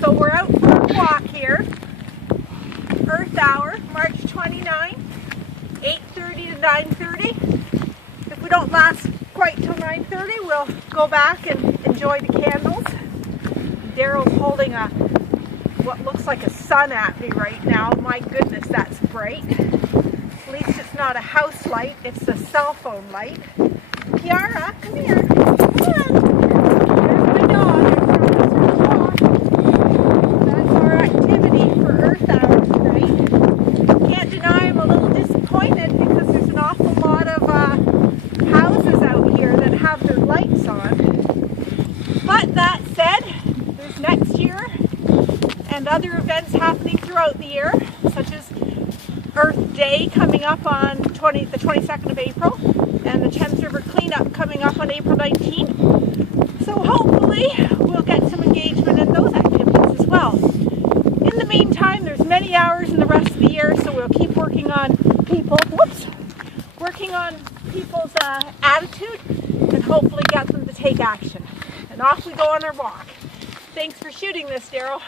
So we're out for a walk here. Earth Hour, March 29, 8:30 to 9:30. If we don't last quite till 9:30, we'll go back and enjoy the candles. Darrell's holding what looks like a sun at me right now. My goodness, that's bright. At least it's not a house light, it's a cell phone light. Kiara, come here. Come on. There's my dog. That's our activity for Earth Hour tonight. Can't deny I'm a little disappointed because there's an awful lot of houses out here that have their lights on. But that said, there's next year and other events happening throughout the year, such as Earth Day coming up on the 22nd of April, and the Thames River Cleanup coming up on April 19th. So hopefully we'll get some engagement in those activities as well. In the meantime, there's many hours in the rest of the year, so we'll keep working on people's attitude and hopefully get them to take action. And off we go on our walk. Thanks for shooting this, Darrell.